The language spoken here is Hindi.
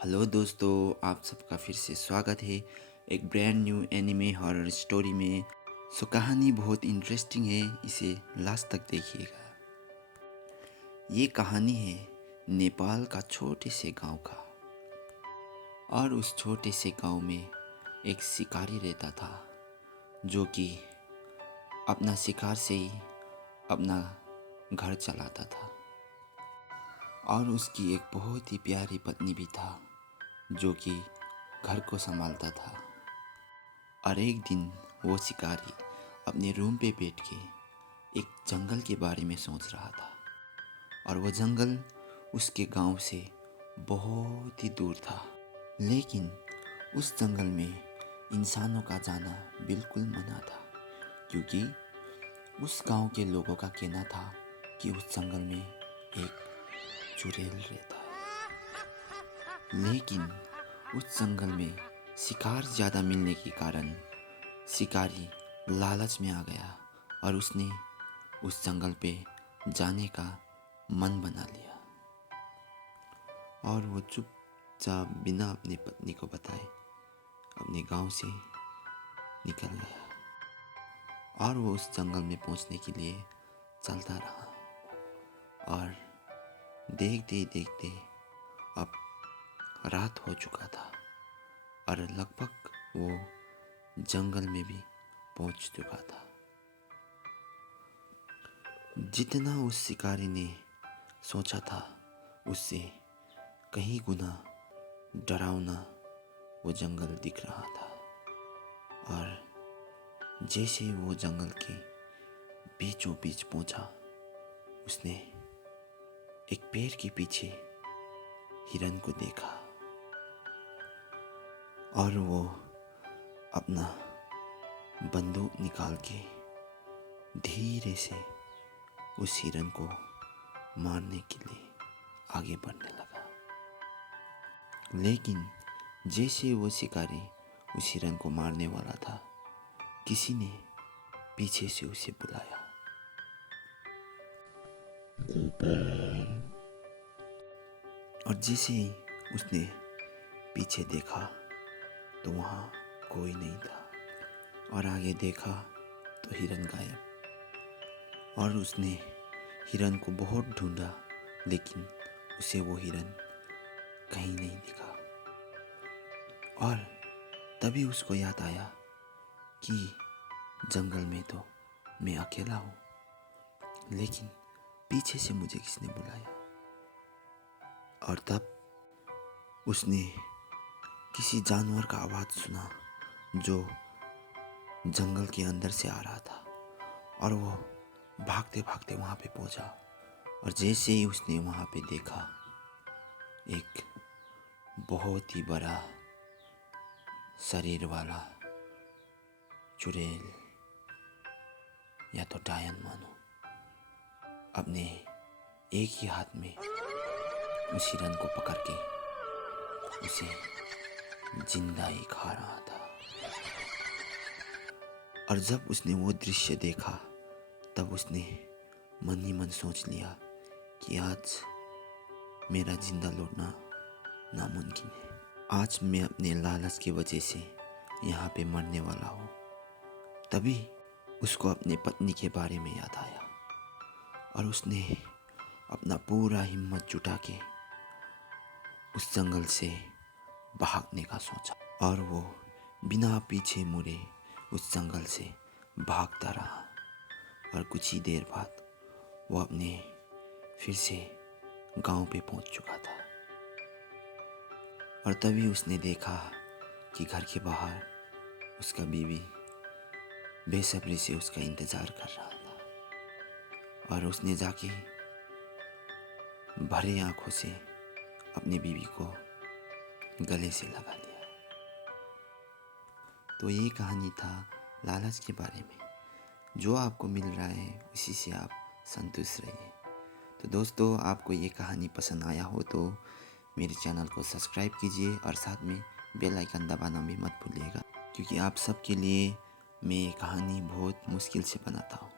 हेलो दोस्तों, आप सबका फिर से स्वागत है एक brand new anime horror story में। कहानी बहुत इंटरेस्टिंग है, इसे लास्ट तक देखिएगा। ये कहानी है नेपाल का छोटे से गांव का। और उस छोटे से गांव में एक शिकारी रहता था जो कि अपना शिकार से ही अपना घर चलाता था। और उसकी एक बहुत ही प्यारी पत्नी भी था जो कि घर को संभालता था। और एक दिन वो शिकारी अपने रूम पे बैठ के एक जंगल के बारे में सोच रहा था। और वो जंगल उसके गांव से बहुत ही दूर था, लेकिन उस जंगल में इंसानों का जाना बिल्कुल मना था, क्योंकि उस गांव के लोगों का कहना था कि उस जंगल में एक चुड़ैल रहता है। लेकिन उस जंगल में शिकार ज़्यादा मिलने के कारण शिकारी लालच में आ गया और उसने उस जंगल पे जाने का मन बना लिया। और वो चुपचाप बिना अपनी पत्नी को बताए अपने गांव से निकल गया। और वो उस जंगल में पहुंचने के लिए चलता रहा। और देखते देखते अब रात हो चुका था और लगभग वो जंगल में भी पहुंच चुका था। जितना उस शिकारी ने सोचा था उससे कहीं गुना डरावना वो जंगल दिख रहा था। और जैसे वो जंगल के बीचों बीच पहुंचा, उसने एक पेड़ के पीछे हिरन को देखा। और वो अपना बंदूक निकाल के धीरे से उस हिरन को मारने के लिए आगे बढ़ने लगा। लेकिन जैसे वो शिकारी उस हिरन को मारने वाला था, किसी ने पीछे से उसे बुलाया। और जैसे ही उसने पीछे देखा तो वहाँ कोई नहीं था। और आगे देखा तो हिरन गायब। और उसने हिरन को बहुत ढूंढा, लेकिन उसे वो हिरन कहीं नहीं दिखा। और तभी उसको याद आया कि जंगल में तो मैं अकेला हूँ, लेकिन पीछे से मुझे किसने बुलाया। और तब उसने किसी जानवर का आवाज़ सुना जो जंगल के अंदर से आ रहा था। और वो भागते भागते वहाँ पे पहुँचा। और जैसे ही उसने वहाँ पे देखा, एक बहुत ही बड़ा शरीर वाला चुड़ैल या तो डायन मानो अपने एक ही हाथ में उस हिरन को पकड़ के उसे जिंदा ही खा रहा था। और जब उसने वो दृश्य देखा, तब उसने मन ही मन सोच लिया कि आज मेरा जिंदा लौटना नामुमकिन है। आज मैं अपने लालच की वजह से यहाँ पे मरने वाला हूँ। तभी उसको अपने पत्नी के बारे में याद आया और उसने अपना पूरा हिम्मत जुटा के उस जंगल से भागने का सोचा। और वो बिना पीछे मुड़े उस जंगल से भागता रहा। और कुछ ही देर बाद वो अपने फिर से गांव पे पहुंच चुका था। और तभी उसने देखा कि घर के बाहर उसका बीवी बेसब्री से उसका इंतज़ार कर रहा था। और उसने जाके भरे आंखों से अपनी बीवी को गले से लगा लिया। तो ये कहानी था लालच के बारे में। जो आपको मिल रहा है उसी से आप संतुष्ट रहिए। तो दोस्तों, आपको ये कहानी पसंद आया हो तो मेरे चैनल को सब्सक्राइब कीजिए और साथ में बेल आइकन दबाना भी मत भूलिएगा, क्योंकि आप सबके लिए मैं ये कहानी बहुत मुश्किल से बनाता हूँ।